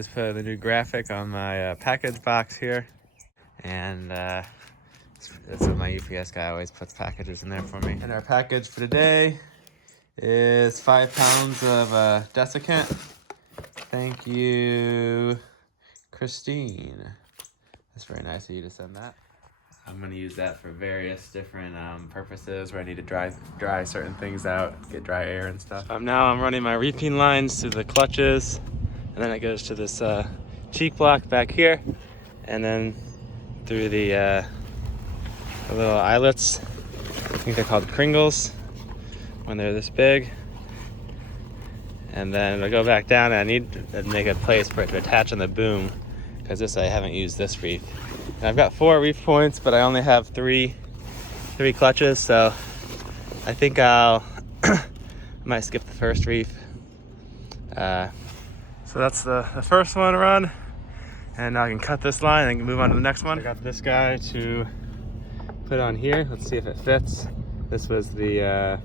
just put the new graphic on my package box here, and that's what my UPS guy always puts packages in there for me. And our package for today is 5 pounds of desiccant. Thank you, Christine. That's very nice of you to send that. I'm going to use that for various different purposes where I need to dry certain things out, get dry air and stuff. Now I'm running my reaping lines through the clutches, and then it goes to this cheek block back here, and then through the little eyelets. I think they're called kringles when they're this big. And then it'll go back down, and I need to make a place for it to attach on the boom, because I haven't used this reef. And I've got 4 reef points, but I only have three clutches, so I think I might skip the first reef. So that's the first one run, and now I can cut this line and move on to the next one. I got this guy to put on here. Let's see if it fits. This was the I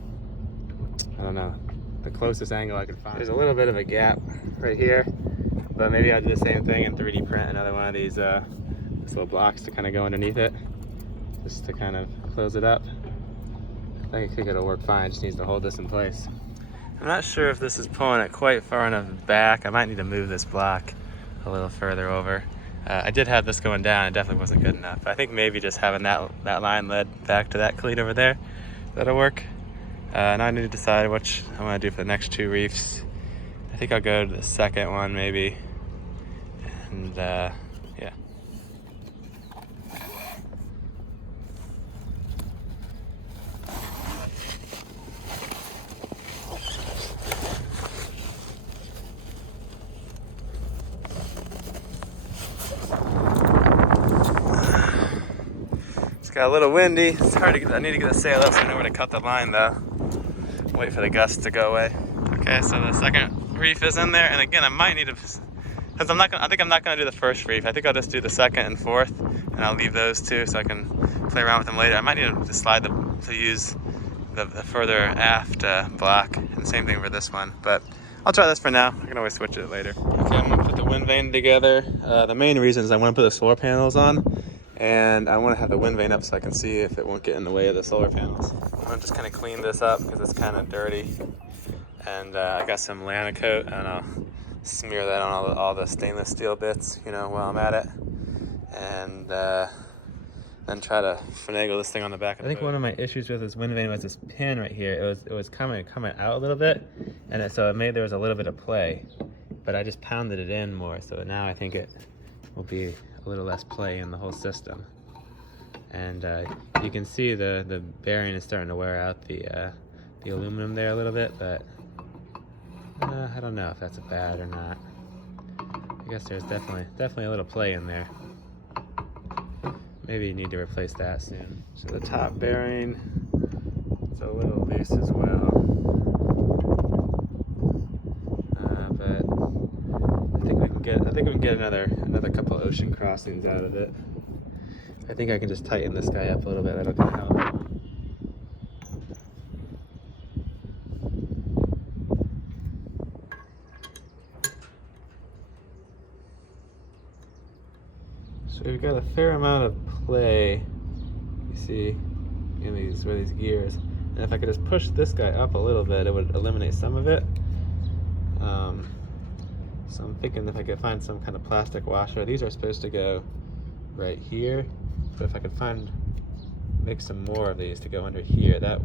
don't know, the closest angle I could find. There's a little bit of a gap right here, but maybe I'll do the same thing and 3D print another one of these little blocks to kind of go underneath it, just to kind of close it up. I think it'll work fine. Just needs to hold this in place. I'm not sure if this is pulling it quite far enough back. I might need to move this block a little further over. I did have this going down. It definitely wasn't good enough. I think maybe just having that line led back to that cleat over there, that'll work. Now I need to decide which I want to do for the next 2 reefs. I think I'll go to the second one maybe, and yeah. It's got a little windy. It's hard to get. I need to get the sail up so I know where to cut the line though. Wait for the gust to go away. Okay, so the second reef is in there, and again, I might need to, because I think I'm not gonna do the first reef. I think I'll just do the second and fourth, and I'll leave those 2 so I can play around with them later. I might need to slide them to use the further aft block, and same thing for this one, but I'll try this for now. I can always switch it later. Okay, I'm gonna put the wind vane together. The main reason is I want to put the solar panels on, and I want to have the wind vane up so I can see if it won't get in the way of the solar panels. I'm gonna just kind of clean this up because it's kind of dirty, and I got some Lanacoat, and I'll smear that on all the stainless steel bits, while I'm at it, and then try to finagle this thing on the back of the boat. I think one of my issues with this wind vane was this pin right here. It was coming out a little bit, and so it made there was a little bit of play, but I just pounded it in more, so now I think it will be a little less play in the whole system. And you can see the bearing is starting to wear out the aluminum there a little bit, but I don't know if that's bad or not. I guess there's definitely a little play in there. Maybe you need to replace that soon. So the top bearing is a little loose as well, but I think we can get another couple ocean crossings out of it. I think I can just tighten this guy up a little bit. That'll kind of help. So we've got a fair amount of play, you see, in these gears. And if I could just push this guy up a little bit, it would eliminate some of it. So I'm thinking if I could find some kind of plastic washer. These are supposed to go right here, but if I could make some more of these to go under here, I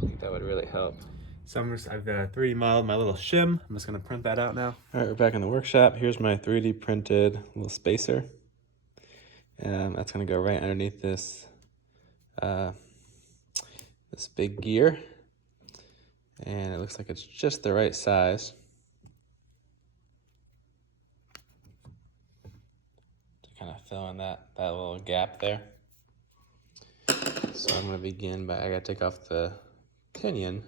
think that would really help. So I've 3D modeled my little shim. I'm just gonna print that out now. All right, we're back in the workshop. Here's my 3D printed little spacer. That's gonna go right underneath this this big gear, and it looks like it's just the right size to kind of fill in that little gap there. So I'm gonna begin by, I gotta take off the pinion,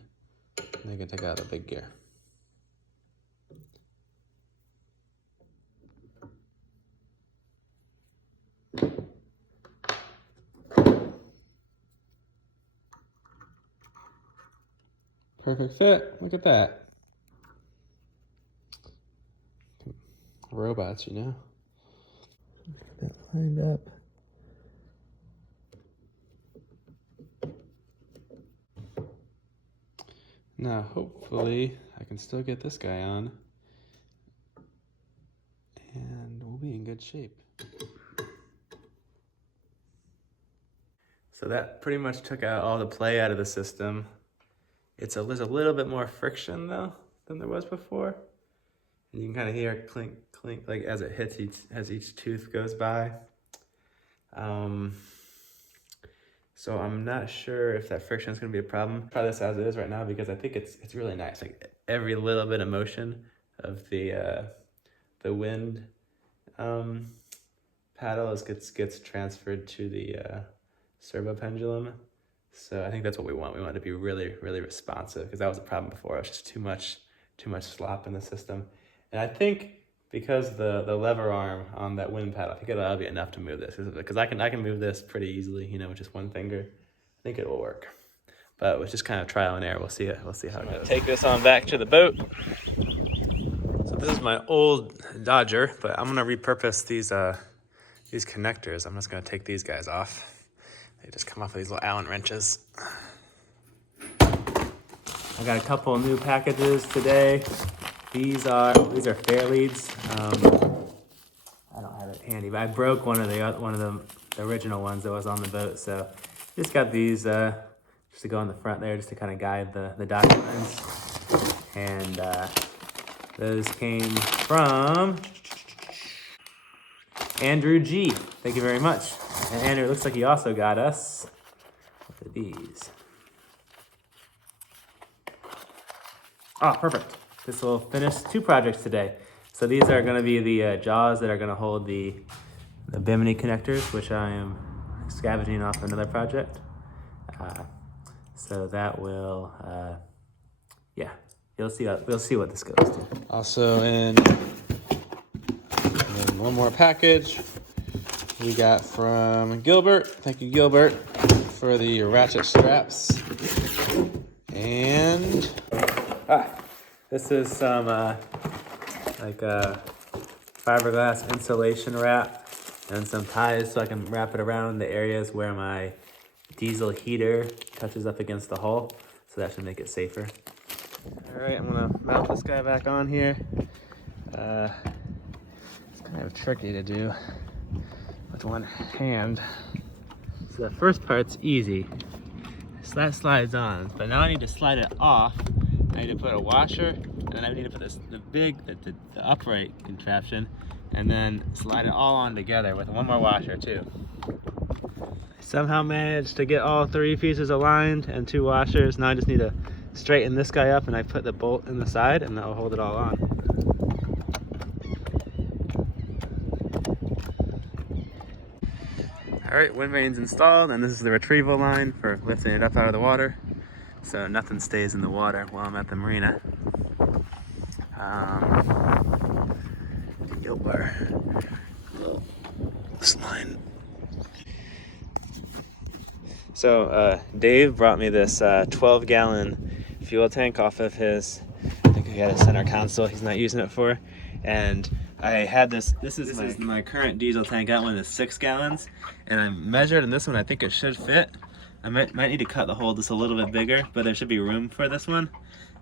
and I can take out the big gear. Perfect fit, look at that. robots, you know? Get that lined up. Now, hopefully, I can still get this guy on, and we'll be in good shape. So that pretty much took out all the play out of the system. There's a little bit more friction though than there was before. And you can kind of hear it clink, clink, like as it hits as each tooth goes by. So I'm not sure if that friction is going to be a problem. Try this as it is right now because I think it's really nice. Like every little bit of motion of the wind paddle gets transferred to the servo pendulum. So I think that's what we want. We want it to be really, really responsive because that was a problem before. It was just too much slop in the system. And I think because the lever arm on that wind paddle, I think it'll be enough to move this because I can move this pretty easily, you know, with just one finger. I think it will work. But it's just kind of trial and error. We'll see how it goes. Take this on back to the boat. So this is my old Dodger, but I'm gonna repurpose these connectors. I'm just gonna take these guys off. They just come off of these little Allen wrenches. I got a couple new packages today. These are fair leads. I don't have it handy, but I broke one of the original ones that was on the boat. So just got these just to go on the front there, just to kind of guide the dock lines. And those came from Andrew G. Thank you very much. And Andrew, it looks like he also got us these. Oh, perfect. This will finish 2 projects today. So these are going to be the jaws that are going to hold the bimini connectors, which I am scavenging off another project. So that will, yeah, we'll see what this goes to. Also in one more package we got from Gilbert. Thank you, Gilbert, for the ratchet straps. And this is some fiberglass insulation wrap and some ties so I can wrap it around the areas where my diesel heater touches up against the hull. So that should make it safer. All right, I'm gonna mount this guy back on here. It's kind of tricky to do with one hand. So the first part's easy. That slides on, but now I need to slide it off. I need to put a washer, and then I need to put the upright contraption, and then slide it all on together with one more washer too. I somehow managed to get all 3 pieces aligned and 2 washers. Now I just need to straighten this guy up, and I put the bolt in the side, and that'll hold it all on. All right, wind vane's installed, and this is the retrieval line for lifting it up out of the water, so nothing stays in the water while I'm at the marina. This line. So Dave brought me this 12-gallon fuel tank off of his, I think he had a center console he's not using it for, and I had this is my current diesel tank. I got one that's 6 gallons, and I measured, and this one I think it should fit. I might need to cut the hole just a little bit bigger, but there should be room for this one.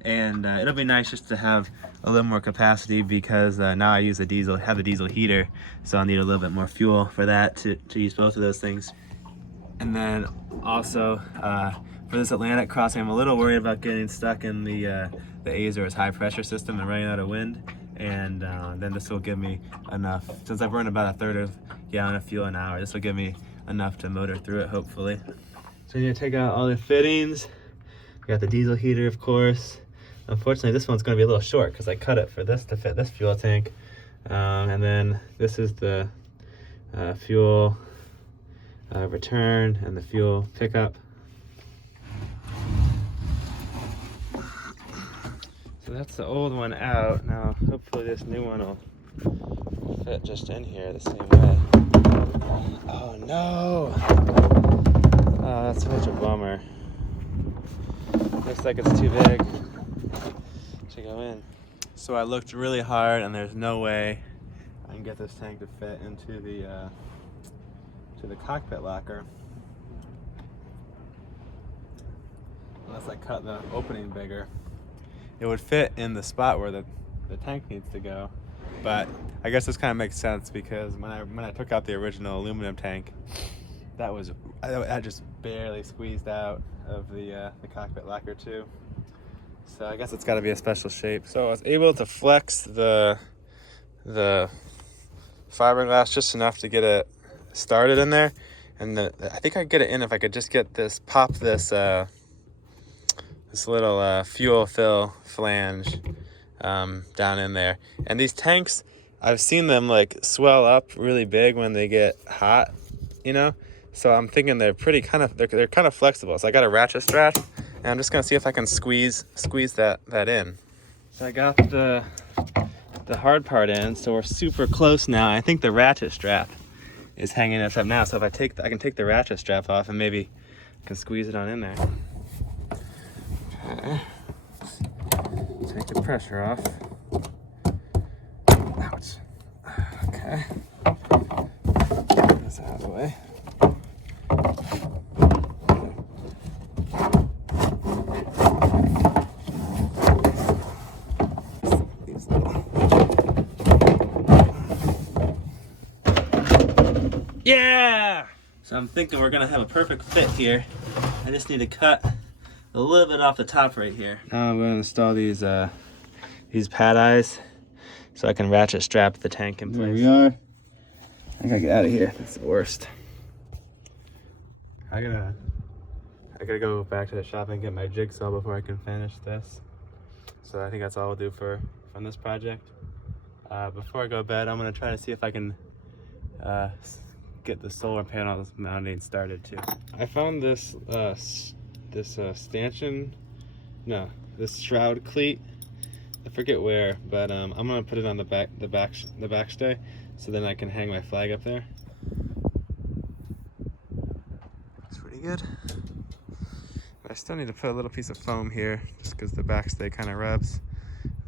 And it'll be nice just to have a little more capacity because now I have a diesel heater, so I'll need a little bit more fuel for that to use both of those things. And then also for this Atlantic crossing, I'm a little worried about getting stuck in the Azores high pressure system and running out of wind. And then this will give me enough, since I burn about 1/3 gallon of fuel an hour, this will give me enough to motor through it, hopefully. So I'm gonna take out all the fittings. I got the diesel heater, of course. Unfortunately, this one's gonna be a little short because I cut it for this to fit this fuel tank. And then this is the fuel return and the fuel pickup. So that's the old one out. Now, hopefully this new one will fit just in here the same way. Oh no! Oh, that's such a bummer. Looks like it's too big to go in. So I looked really hard and there's no way I can get this tank to fit into the cockpit locker. Unless I cut the opening bigger. It would fit in the spot where the tank needs to go. But I guess this kind of makes sense because when I took out the original aluminum tank, I just barely squeezed out of the cockpit locker too. So I guess it's got to be a special shape. So I was able to flex the fiberglass just enough to get it started in there, and I think I could get it in if I could just get pop this little fuel fill flange down in there. And these tanks, I've seen them like swell up really big when they get hot, you know. So I'm thinking they're they're kind of flexible. So I got a ratchet strap, and I'm just gonna see if I can squeeze that in. So I got the hard part in, so we're super close now. I think the ratchet strap is hanging us up now. So if I can take the ratchet strap off and maybe I can squeeze it on in there. Okay. Take the pressure off. Ouch. Okay. Get this out of the way. Yeah! So I'm thinking we're gonna have a perfect fit here. I just need to cut a little bit off the top right here. Now I'm gonna install these pad eyes so I can ratchet strap the tank in place. There we are. I gotta get out of here. That's the worst. I gotta go back to the shop and get my jigsaw before I can finish this. So I think that's all we'll do from this project. Before I go to bed, I'm gonna try to see if I can get the solar panels mounting started too. I found this this shroud cleat. I forget where, but I'm gonna put it on the back stay, so then I can hang my flag up there. That's pretty good. But I still need to put a little piece of foam here, just because the back stay kind of rubs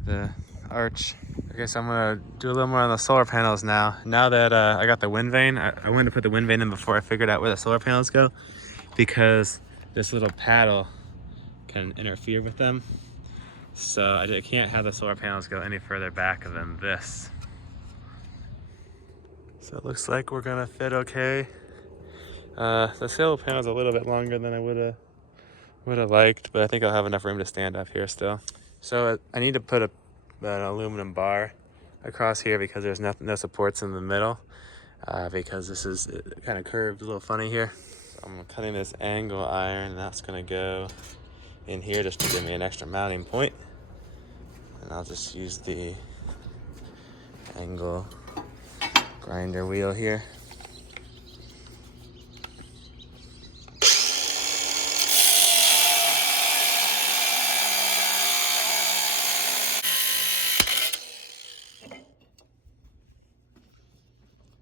the arch. Okay, so I'm gonna do a little more on the solar panels now. Now that I got the wind vane, I wanted to put the wind vane in before I figured out where the solar panels go, because this little paddle can interfere with them. So I can't have the solar panels go any further back than this. So it looks like we're gonna fit okay. The solar panel's a little bit longer than I would have liked, but I think I'll have enough room to stand up here still. So I need to put an aluminum bar across here because there's no supports in the middle, because this is kind of curved, a little funny here. So I'm cutting this angle iron, and that's gonna go in here just to give me an extra mounting point. And I'll just use the angle grinder wheel here.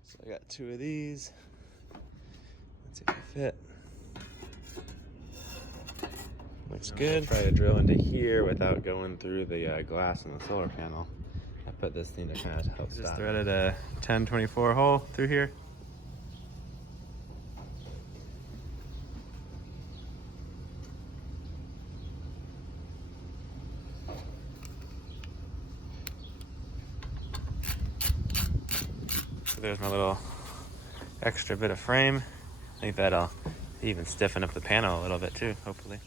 So I got 2 of these. Let's see if they fit. Looks good. Try to drill into here without going through the glass in the solar panel. I put this thing to kind of help stop. Just threaded a 1024 hole through here. So there's my little extra bit of frame. I think that'll even stiffen up the panel a little bit too, hopefully.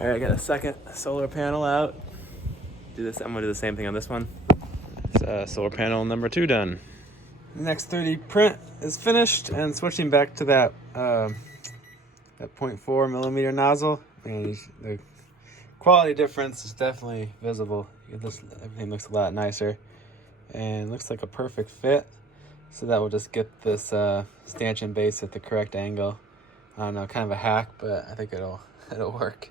All right, I got a second solar panel out. I'm gonna do the same thing on this one. It's solar panel number 2 done. The next 30 print is finished, and switching back to that 0.4 millimeter nozzle, and the quality difference is definitely visible. Everything looks a lot nicer, and looks like a perfect fit. So that will just get this stanchion base at the correct angle. I don't know, kind of a hack, but I think it'll work.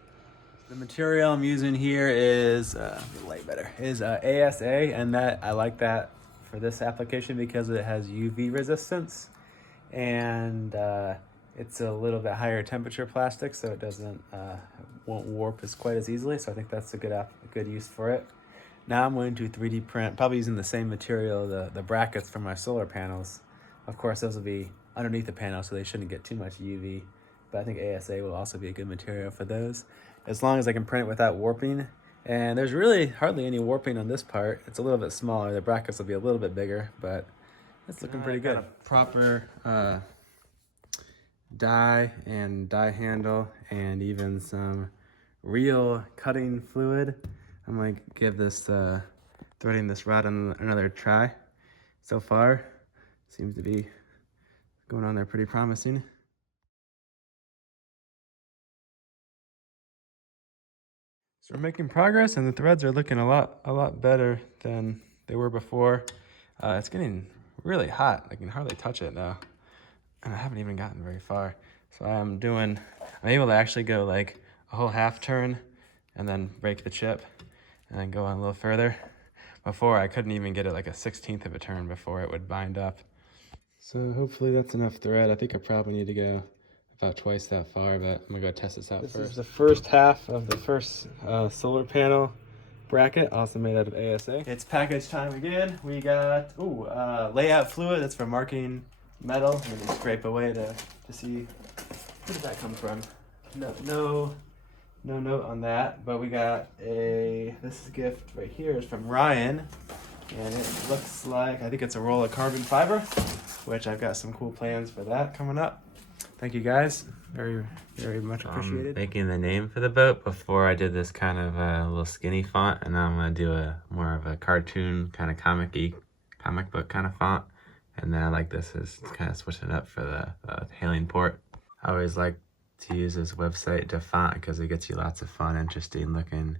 The material I'm using here is ASA, and I like that for this application because it has UV resistance, and it's a little bit higher temperature plastic, so it won't warp as quite as easily. So I think that's a good use for it. Now I'm going to 3D print, probably using the same material, the brackets for my solar panels. Of course, those will be underneath the panel, so they shouldn't get too much UV. But I think ASA will also be a good material for those, as long as I can print it without warping. And there's really hardly any warping on this part. It's a little bit smaller. The brackets will be a little bit bigger, but it's looking pretty good. A proper die and die handle, and even some real cutting fluid. I'm gonna give this threading this rod another try. So far, seems to be going on there pretty promising. So we're making progress, and the threads are looking a lot better than they were before. It's getting really hot. I can hardly touch it now, and I haven't even gotten very far. So I'm able to actually go like a whole half turn and then break the chip and then go on a little further. Before, I couldn't even get it like a 1/16 of a turn before it would bind up. So hopefully that's enough thread. I think I probably need to go about twice that far, but I'm gonna go test this out first. This is the first half of the first solar panel bracket, also made out of ASA. It's package time again. We got layout fluid. That's for marking metal. I'm gonna scrape away to see, where did that come from? No note on that, but we got this gift right here is from Ryan, and it looks like, I think it's a roll of carbon fiber, which I've got some cool plans for that coming up. Thank you guys, very, very much appreciated. Making the name for the boat. Before I did this kind of a little skinny font, and now I'm gonna do more of a cartoon kind of comic book kind of font. And then I like this as kind of switching it up for the hailing port. I always like to use this website DeFont because it gets you lots of fun, interesting looking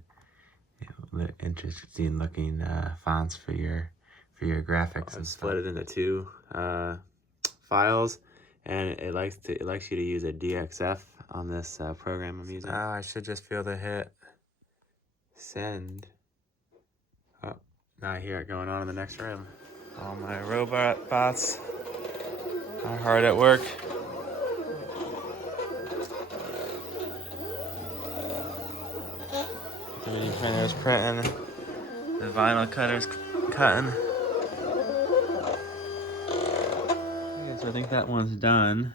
fonts for your graphics. And split it into two files, and it likes you to use a DXF on this program I'm using. Now I should just be able to hit send. Oh, now I hear it going on in the next room. All my robot bots are hard at work. 3D printer's printing, the vinyl cutter's cutting. Okay, so I think that one's done.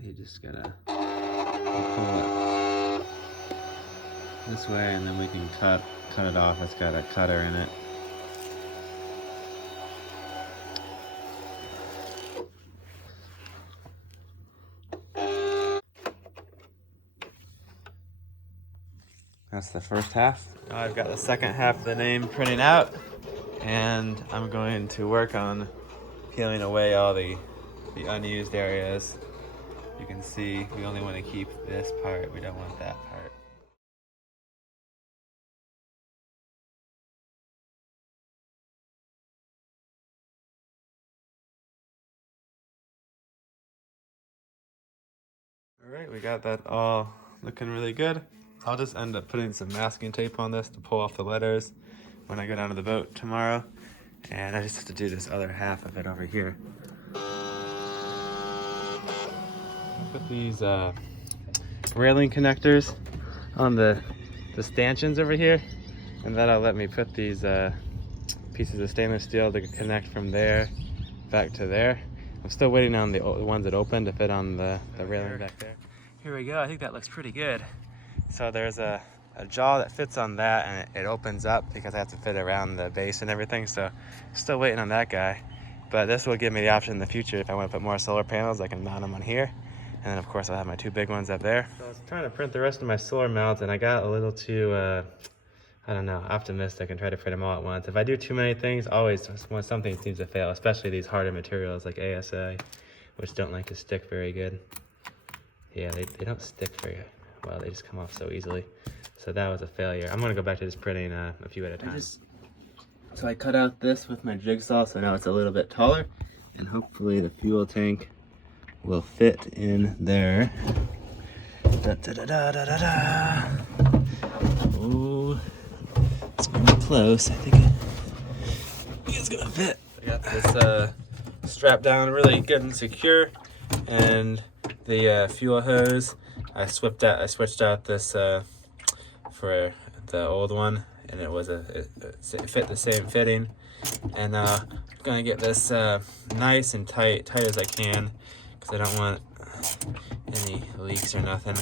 You just gotta pull it this way, and then we can cut it off. It's got a cutter in it. That's the first half. Now I've got the second half of the name printing out, and I'm going to work on peeling away all the unused areas. You can see we only want to keep this part, we don't want that part. All right, we got that all looking really good. I'll just end up putting some masking tape on this to pull off the letters when I go down to the boat tomorrow. And I just have to do this other half of it over here. Put these railing connectors on the stanchions over here, and that'll let me put these pieces of stainless steel to connect from there back to there. I'm still waiting on the ones that open to fit on the railing back there. Here we go. I think that looks pretty good. So there's a jaw that fits on that, and it opens up because I have to fit around the base and everything. So still waiting on that guy, but this will give me the option in the future if I want to put more solar panels, I can mount them on here. And then of course I'll have my two big ones up there. So I was trying to print the rest of my solar mounts, and I got a little too I don't know, optimistic and try to print them all at once. If I do too many things, always something seems to fail, especially these harder materials like ASA, which don't like to stick very good. Yeah, they don't stick very well, they just come off so easily. So that was a failure. I'm gonna go back to just printing a few at a time. So I cut out this with my jigsaw, so now it's a little bit taller, and hopefully the fuel tank will fit in there. Da, da, da, da, da, da, da. Ooh, it's pretty close. I think it's gonna fit. I got this strapped down really good and secure, and the fuel hose. I switched out this for the old one, and it fit the same fitting. And I'm gonna get this nice and tight as I can, because I don't want any leaks or nothing.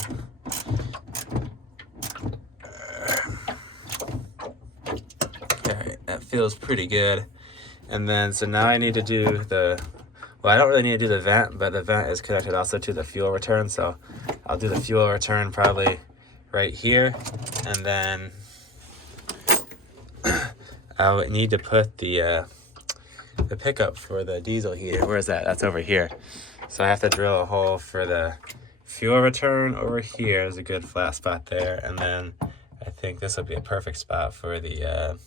Alright, that feels pretty good. And then, so now I need to do well, I don't really need to do the vent, but the vent is connected also to the fuel return, so I'll do the fuel return probably right here, and then I would need to put the pickup for the diesel heater. Where is that? That's over here. So I have to drill a hole for the fuel return over here. There's a good flat spot there, and then I think this will be a perfect spot for the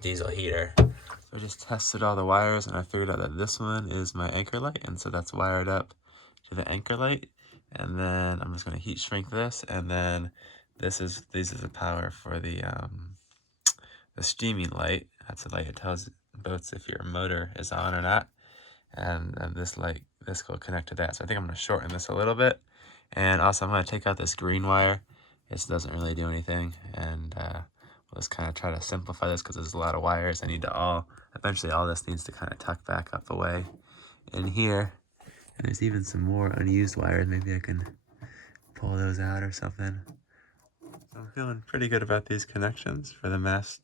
diesel heater. So I just tested all the wires, and I figured out that this one is my anchor light, and so that's wired up to the anchor light. And then I'm just going to heat shrink this, and then this is the power for the steaming light. That's the light that tells boats if your motor is on or not. And this will connect to that. So I think I'm going to shorten this a little bit. And also I'm going to take out this green wire. It doesn't really do anything. And we'll just kind of try to simplify this, because there's a lot of wires. Eventually all this needs to kind of tuck back up away in here. And there's even some more unused wires. Maybe I can pull those out or something. So I'm feeling pretty good about these connections for the mast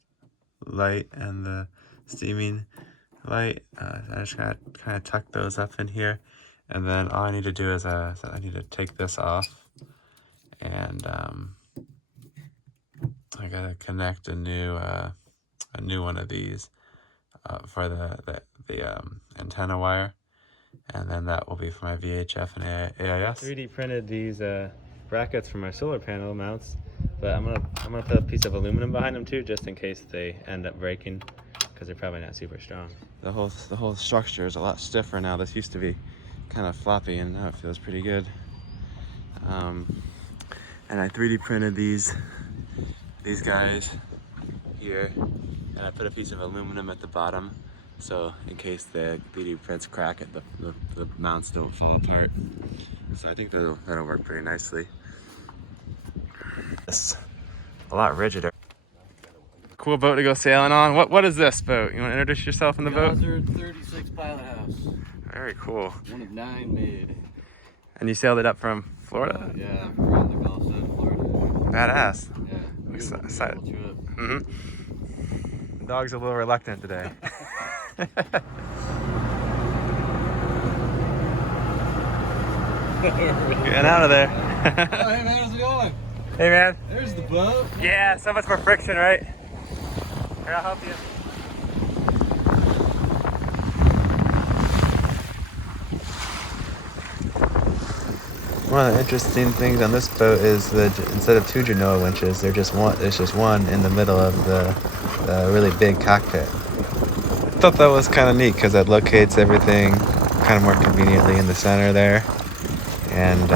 light and the steaming light. I just got to kind of tuck those up in here. And then all I need to do is I need to take this off. And I got to connect a new one of these for the antenna wire. And then that will be for my VHF and AIS. 3D printed these brackets for my solar panel mounts, but I'm gonna put a piece of aluminum behind them too, just in case they end up breaking, because they're probably not super strong. The whole structure is a lot stiffer now. This used to be kind of floppy, and now it feels pretty good. And I 3D printed these guys here, and I put a piece of aluminum at the bottom. So in case the 3D prints crack it, the mounts don't fall apart. So I think that'll work pretty nicely. It's a lot rigider. Cool boat to go sailing on. What is this boat? You want to introduce yourself in the boat? Gozard 36 Pilot House. Very cool. One of 9 made. And you sailed it up from Florida? Yeah, around the Gulf side of Florida. Badass. Yeah, Excited. trip. Mm-hmm. The dog's a little reluctant today. Getting out of there. Oh, hey man, how's it going? Hey man. There's the boat. Yeah, so much more friction, right? Here, I'll help you. One of the interesting things on this boat is that instead of 2 Genoa winches, there's just one in the middle of the really big cockpit. I thought that was kind of neat, because it locates everything kind of more conveniently in the center there, and you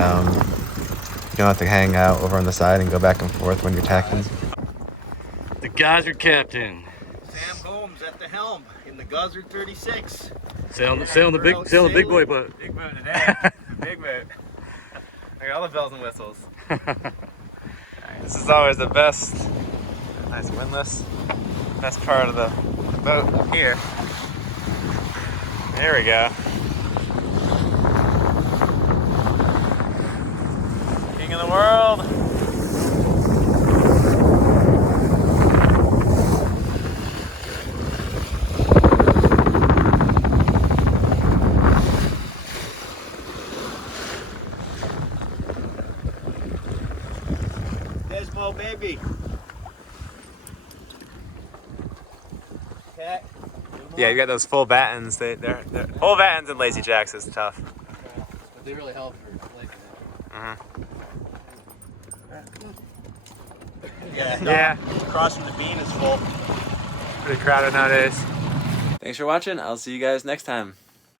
don't have to hang out over on the side and go back and forth when you're tacking. The Gozard captain. Sam Holmes at the helm in the Gozard 36. Sailing the big boy boat. Big boat today. Big boat. I got all the bells and whistles. This is always the best. Nice windlass. Best part of the boat up here. There we go. King of the world. Desmo, baby. Okay. Yeah, you got those full battens. They're full battens and lazy jacks is tough. But they really help for like that. Yeah. Across from the beam is full. Pretty crowded nowadays. Thanks for watching. I'll see you guys next time.